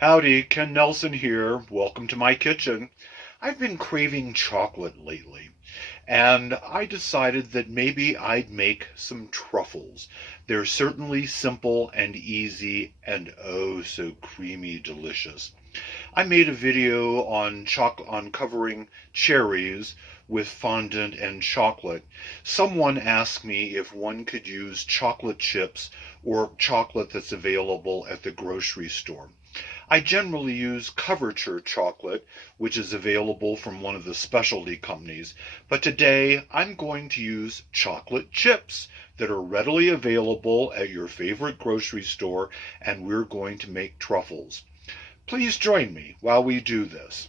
Howdy, Ken Nelson here. Welcome to my kitchen. I've been craving chocolate lately, and I decided that maybe I'd make some truffles. They're certainly simple and easy and oh so creamy delicious. I made a video on covering cherries with fondant and chocolate. Someone asked me if one could use chocolate chips or chocolate that's available at the grocery store. I generally use Coverture chocolate, which is available from one of the specialty companies, but today I'm going to use chocolate chips that are readily available at your favorite grocery store, and we're going to make truffles. Please join me while we do this.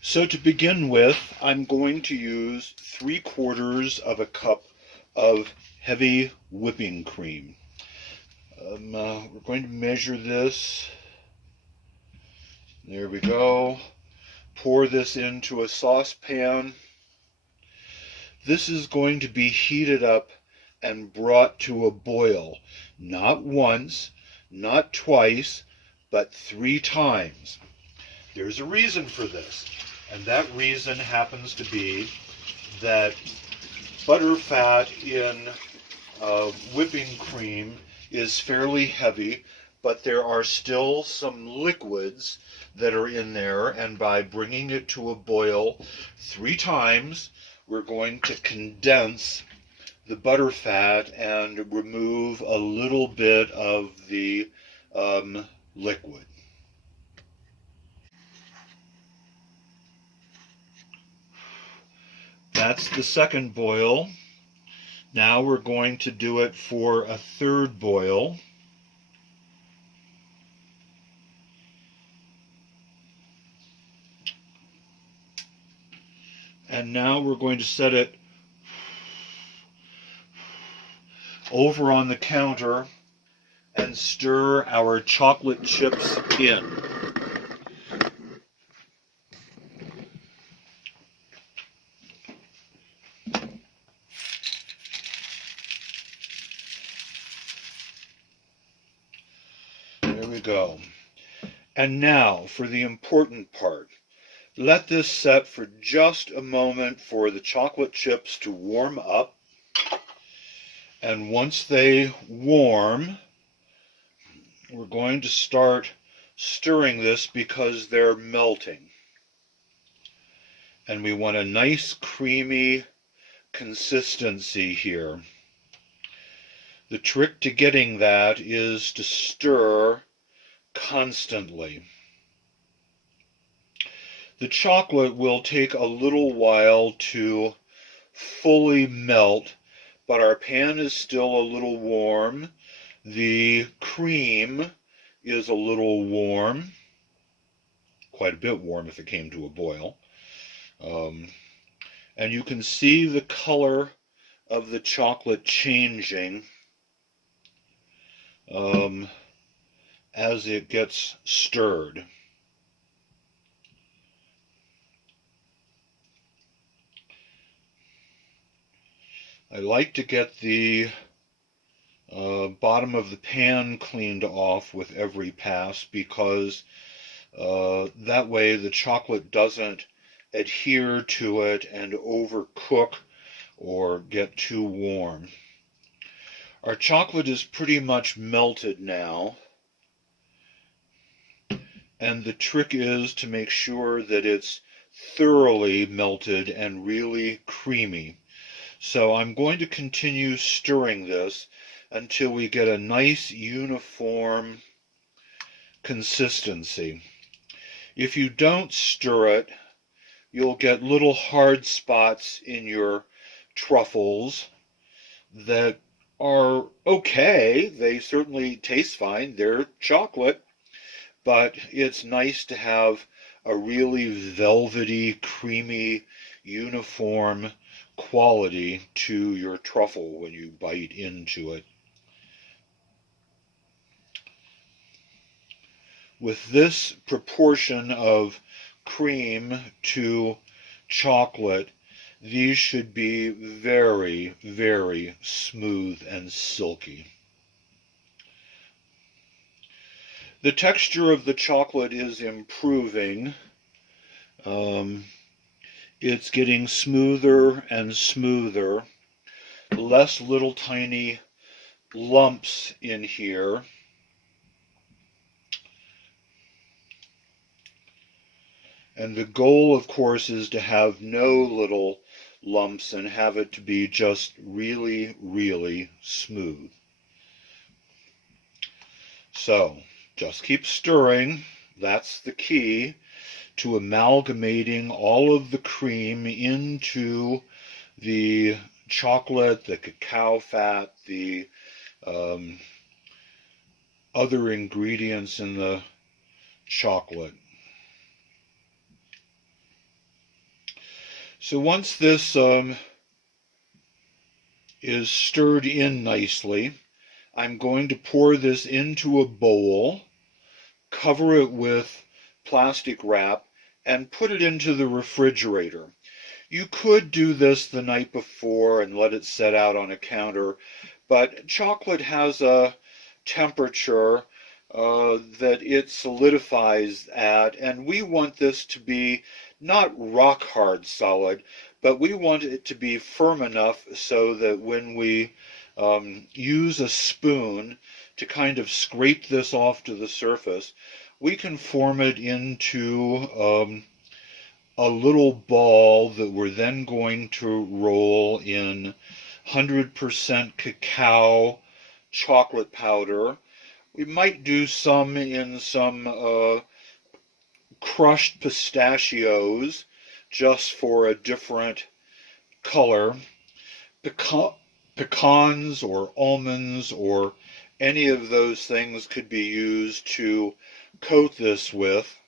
So to begin with, I'm going to use 3/4 of a cup of heavy whipping cream. We're going to measure this. There we go. Pour this into a saucepan. This is going to be heated up and brought to a boil, not once, not twice, but 3 times. There's a reason for this, and that reason happens to be that butter fat in whipping cream is fairly heavy, but there are still some liquids that are in there, and by bringing it to a boil 3 times, we're going to condense the butter fat and remove a little bit of the liquid. That's the second boil. Now we're going to do it for a third boil. And now we're going to set it over on the counter and stir our chocolate chips in. There we go. And now for the important part. Let this set for just a moment for the chocolate chips to warm up. And once they warm, we're going to start stirring this because they're melting. And we want a nice creamy consistency here. The trick to getting that is to stir constantly. The chocolate will take a little while to fully melt, but our pan is still a little warm. The cream is a little warm, quite a bit warm if it came to a boil. And you can see the color of the chocolate changing as it gets stirred. I like to get the bottom of the pan cleaned off with every pass because that way the chocolate doesn't adhere to it and overcook or get too warm. Our chocolate is pretty much melted now, and the trick is to make sure that it's thoroughly melted and really creamy. So I'm going to continue stirring this until we get a nice uniform consistency. If you don't stir it, you'll get little hard spots in your truffles that are okay. They certainly taste fine. They're chocolate, but it's nice to have a really velvety, creamy, uniform quality to your truffle when you bite into it. With this proportion of cream to chocolate, these should be very, very smooth and silky. The texture of the chocolate is improving. Um, it's getting smoother and smoother. Less little tiny lumps in here. And the goal, of course, is to have no little lumps and have it to be just really, really smooth. So, just keep stirring. That's the key to amalgamating all of the cream into the chocolate, the cacao fat, the um, other ingredients in the chocolate. So once this is stirred in nicely, I'm going to pour this into a bowl, cover it with plastic wrap, and put it into the refrigerator. You could do this the night before and let it set out on a counter, but chocolate has a temperature that it solidifies at, and we want this to be not rock hard solid, but we want it to be firm enough so that when we use a spoon to kind of scrape this off to the surface, we can form it into a little ball that we're then going to roll in 100% cacao chocolate powder. We might do some in some crushed pistachios just for a different color. Peca Pecans or almonds or any of those things could be used to coat this with.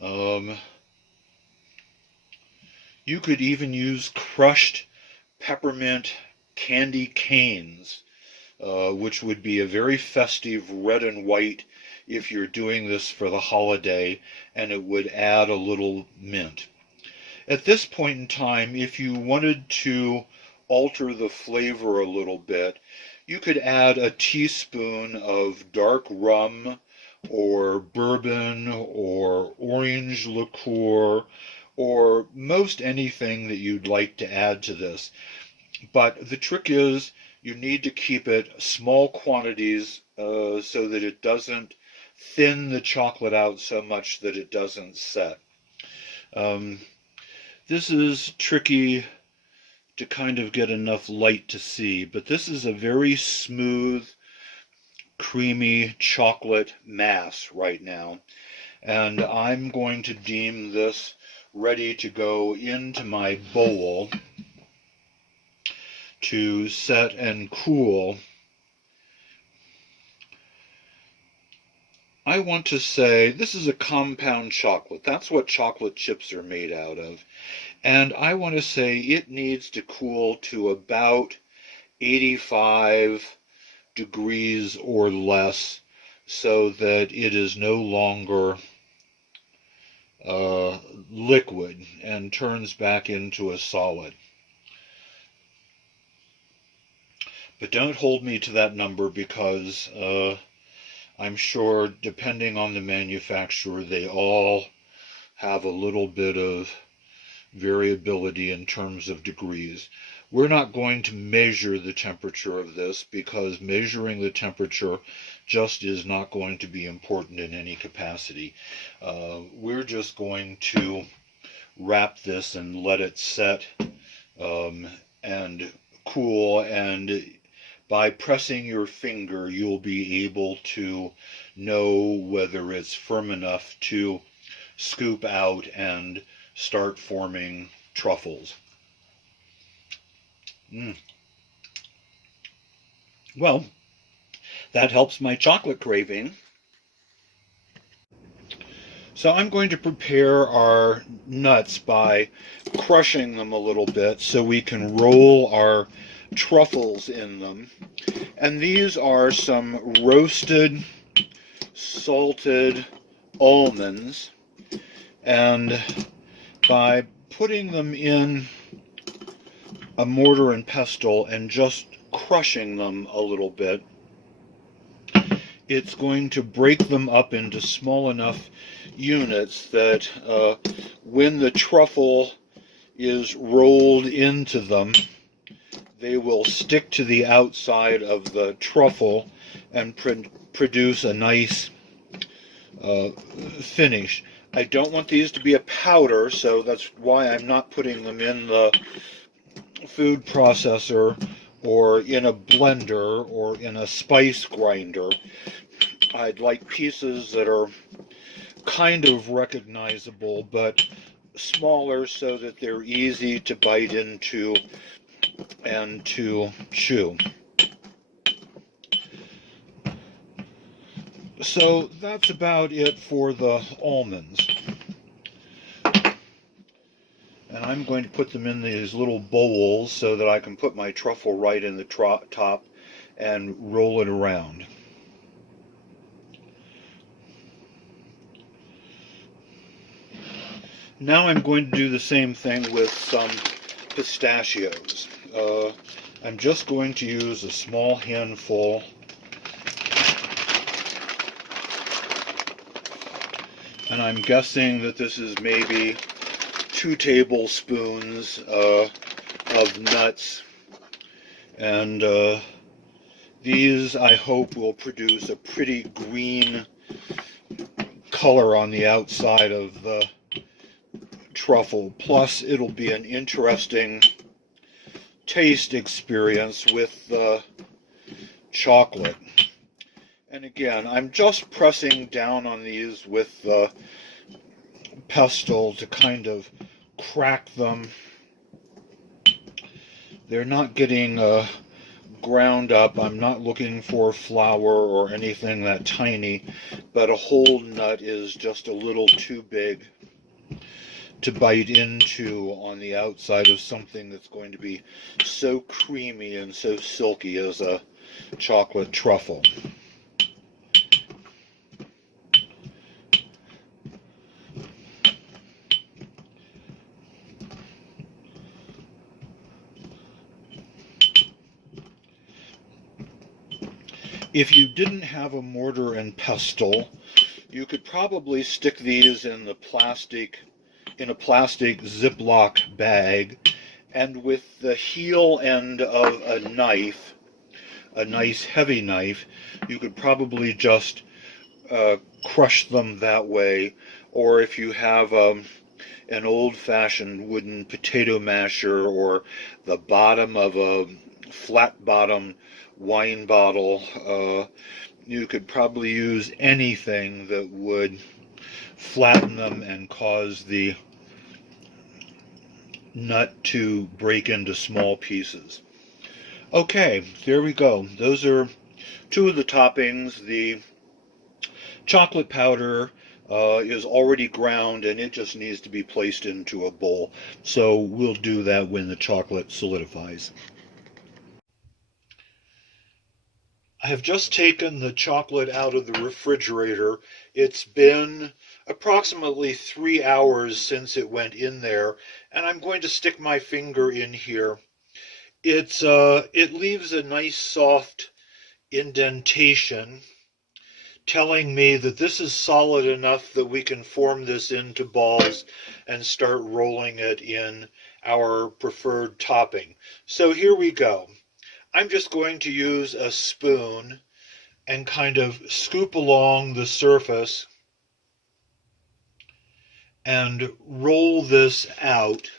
Um, you could even use crushed peppermint candy canes, which would be a very festive red and white if you're doing this for the holiday, and it would add a little mint. At this point in time, if you wanted to alter the flavor a little bit, you could add a teaspoon of dark rum or bourbon or orange liqueur or most anything that you'd like to add to this. But the trick is you need to keep it small quantities so that it doesn't thin the chocolate out so much that it doesn't set. Um, this is tricky to kind of get enough light to see, but this is a very smooth, creamy chocolate mass right now. And I'm going to deem this ready to go into my bowl to set and cool. I want to say this is a compound chocolate. That's what chocolate chips are made out of. And I want to say it needs to cool to about 85 degrees or less so that it is no longer liquid and turns back into a solid. But don't hold me to that number because I'm sure, depending on the manufacturer, they all have a little bit of variability in terms of degrees. We're not going to measure the temperature of this because measuring the temperature just is not going to be important in any capacity. We're just going to wrap this and let it set and cool, and by pressing your finger you'll be able to know whether it's firm enough to scoop out and start forming truffles. Mm. Well, that helps my chocolate craving. So I'm going to prepare our nuts by crushing them a little bit so we can roll our truffles in them. And these are some roasted, salted almonds. And by putting them in a mortar and pestle and just crushing them a little bit, it's going to break them up into small enough units that when the truffle is rolled into them, they will stick to the outside of the truffle and produce a nice uh, finish. I don't want these to be a powder, so that's why I'm not putting them in the food processor or in a blender or in a spice grinder. I'd like pieces that are kind of recognizable but smaller so that they're easy to bite into and to chew. So that's about it for the almonds. And I'm going to put them in these little bowls so that I can put my truffle right in the top and roll it around. Now I'm going to do the same thing with some pistachios. I'm just going to use a small handful. And I'm guessing that this is maybe 2 tablespoons of nuts. And these, I hope, will produce a pretty green color on the outside of the truffle. Plus, it'll be an interesting taste experience with the chocolate. And again, I'm just pressing down on these with the pestle to kind of crack them. They're not getting ground up. I'm not looking for flour or anything that tiny, but a whole nut is just a little too big to bite into on the outside of something that's going to be so creamy and so silky as a chocolate truffle. If you didn't have a mortar and pestle, you could probably stick these in a plastic Ziploc bag, and with the heel end of a knife, a nice heavy knife, you could probably just crush them that way. Or if you have an old-fashioned wooden potato masher or the bottom of a flat bottom wine bottle, you could probably use anything that would flatten them and cause the nut to break into small pieces. Okay, there we go. Those are 2 of the toppings. The chocolate powder is already ground and it just needs to be placed into a bowl. So we'll do that when the chocolate solidifies. I have just taken the chocolate out of the refrigerator. It's been approximately 3 hours since it went in there, and I'm going to stick my finger in here. It leaves a nice soft indentation telling me that this is solid enough that we can form this into balls and start rolling it in our preferred topping. So here we go. I'm just going to use a spoon and kind of scoop along the surface and roll this out.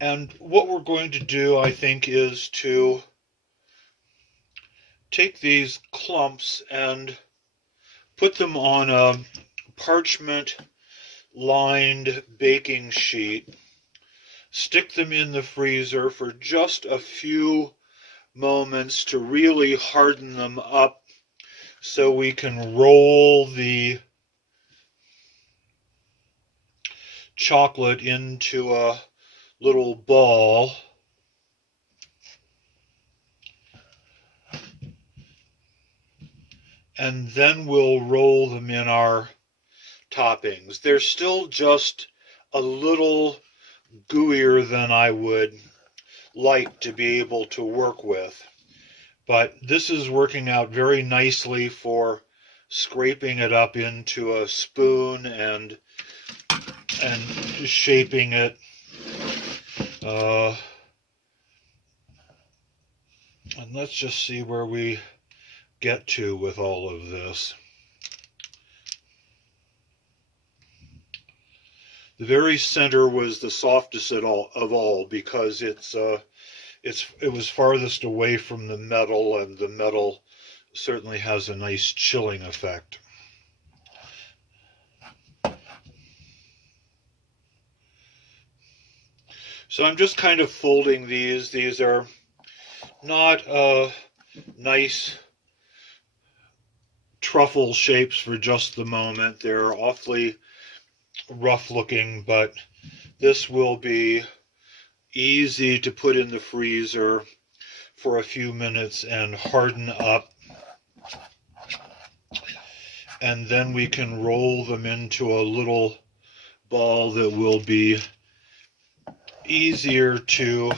And what we're going to do, I think, is to take these clumps and put them on a parchment lined baking sheet, stick them in the freezer for just a few moments to really harden them up so we can roll the chocolate into a little ball. And then we'll roll them in our toppings. They're still just a little gooier than I would light to be able to work with. But this is working out very nicely for scraping it up into a spoon and shaping it. And let's just see where we get to with all of this. The very center was the softest of all because it was farthest away from the metal, and the metal certainly has a nice chilling effect. So I'm just kind of folding these. These are not nice truffle shapes for just the moment. They're awfully rough looking, but this will be easy to put in the freezer for a few minutes and harden up. And then we can roll them into a little ball that will be easier to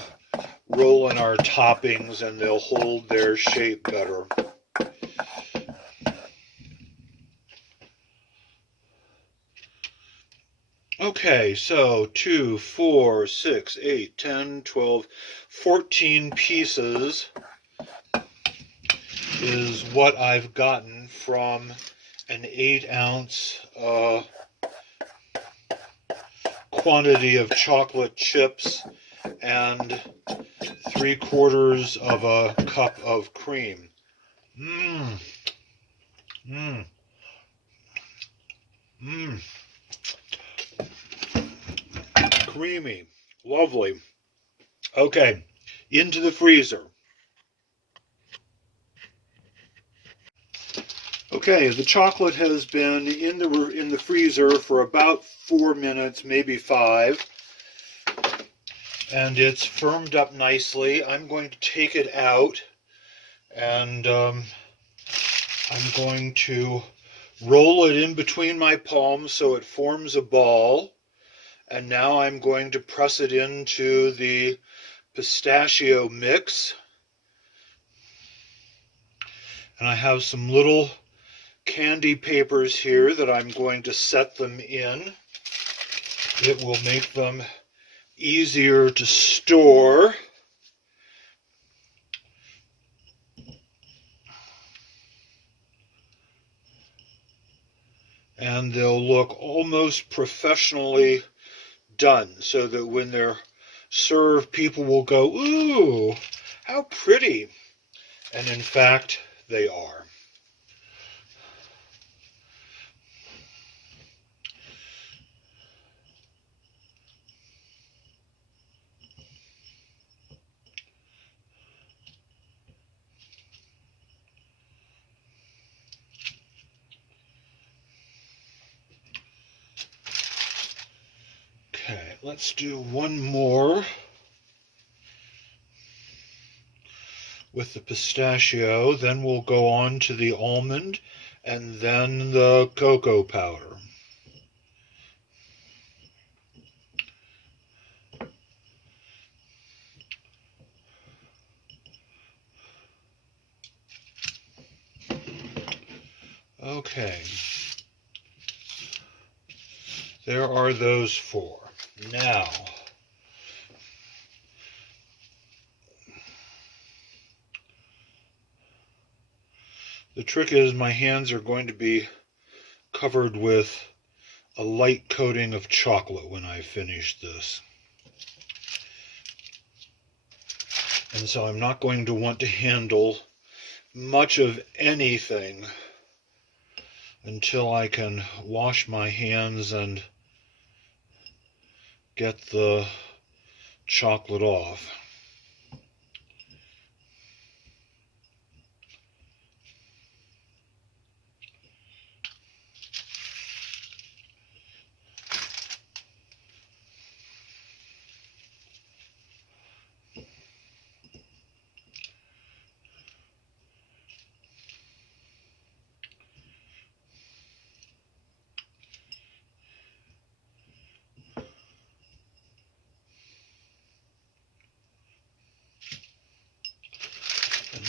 roll in our toppings, and they'll hold their shape better. Okay, so 2, 4, 6, 8, 10, 12, 14 pieces is what I've gotten from an 8-ounce quantity of chocolate chips and 3/4 of a cup of cream. Mmm. Mmm. Mmm. Creamy. Lovely. Okay, into the freezer. Okay, the chocolate has been in the freezer for about 4 minutes, maybe 5, and it's firmed up nicely. I'm going to take it out, and I'm going to roll it in between my palms so it forms a ball. And now I'm going to press it into the pistachio mix. And I have some little candy papers here that I'm going to set them in. It will make them easier to store. And they'll look almost professionally done, so that when they're served, people will go, "Ooh, how pretty." And in fact, they are. Okay, let's do one more with the pistachio, then we'll go on to the almond, and then the cocoa powder. Okay, there are those 4. Now, the trick is my hands are going to be covered with a light coating of chocolate when I finish this. And so I'm not going to want to handle much of anything until I can wash my hands and get the chocolate off.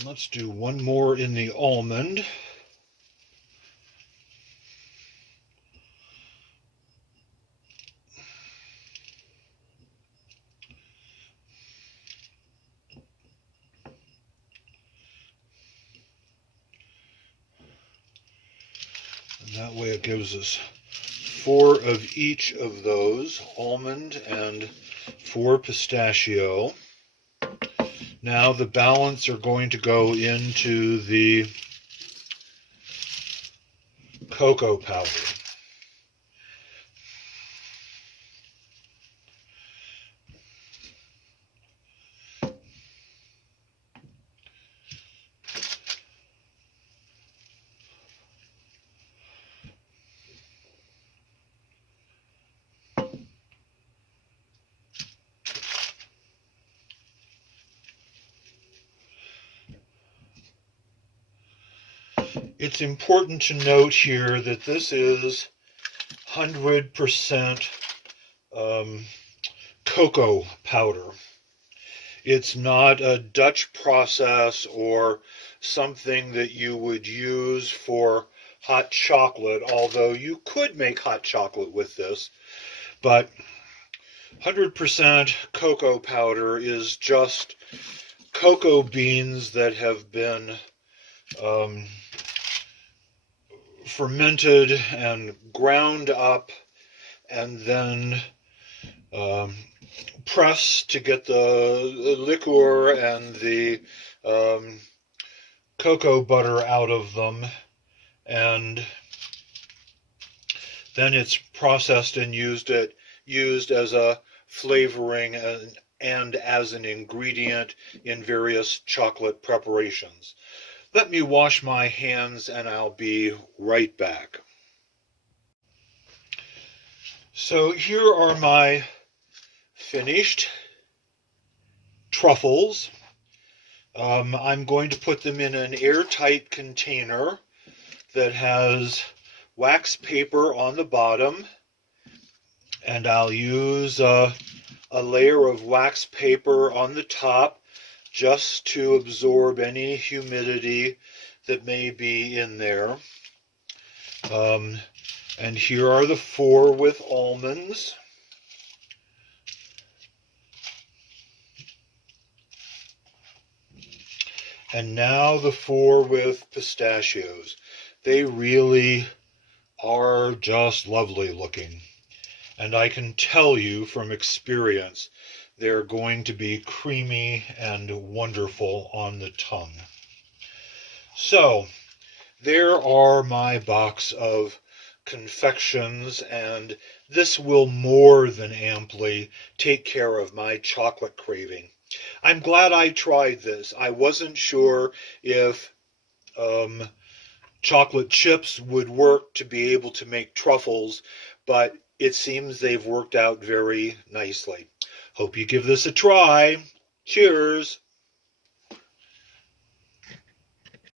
Let's do one more in the almond. And that way it gives us 4 of each of those, almond and 4 pistachio. Now the balance are going to go into the cocoa powder. It's important to note here that this is 100% cocoa powder. It's not a Dutch process or something that you would use for hot chocolate, although you could make hot chocolate with this. But 100% cocoa powder is just cocoa beans that have been fermented and ground up and then pressed to get the liquor and the cocoa butter out of them, and then it's processed and used as a flavoring and as an ingredient in various chocolate preparations. Let me wash my hands and I'll be right back. So here are my finished truffles. I'm going to put them in an airtight container that has wax paper on the bottom, and I'll use a layer of wax paper on the top just to absorb any humidity that may be in there. And here are the 4 with almonds. And now the 4 with pistachios. They really are just lovely looking. And I can tell you from experience, they're going to be creamy and wonderful on the tongue. So, there are my box of confections, and this will more than amply take care of my chocolate craving. I'm glad I tried this. I wasn't sure if chocolate chips would work to be able to make truffles, but it seems they've worked out very nicely. Hope you give this a try. Cheers!